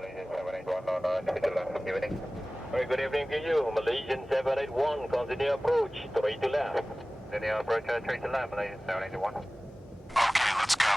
Malaysia 781 on schedule left. Good evening. Alright, good evening to you. Malaysian 781, continue approach, 3 to left. Continue approach 3 to left, Malaysia 781. Okay, let's go.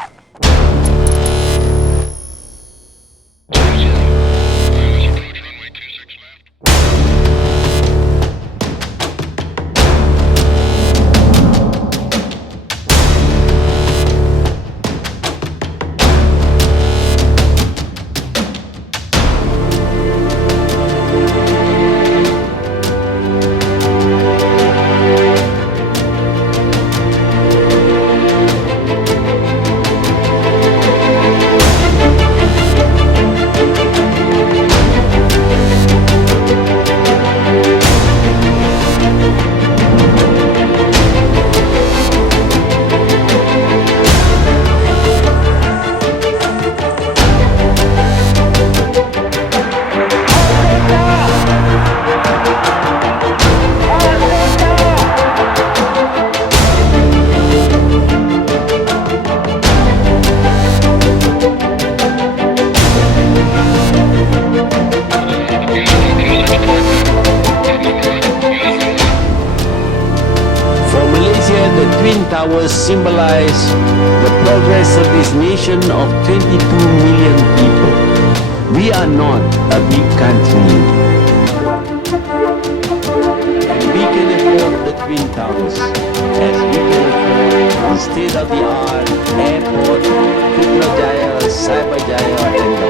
Twin Towers symbolize the progress of this nation of 22 million people. We are not a big country, and we can afford the Twin Towers, as we can afford the state-of-the-art airport, Putrajaya, Cyberjaya, and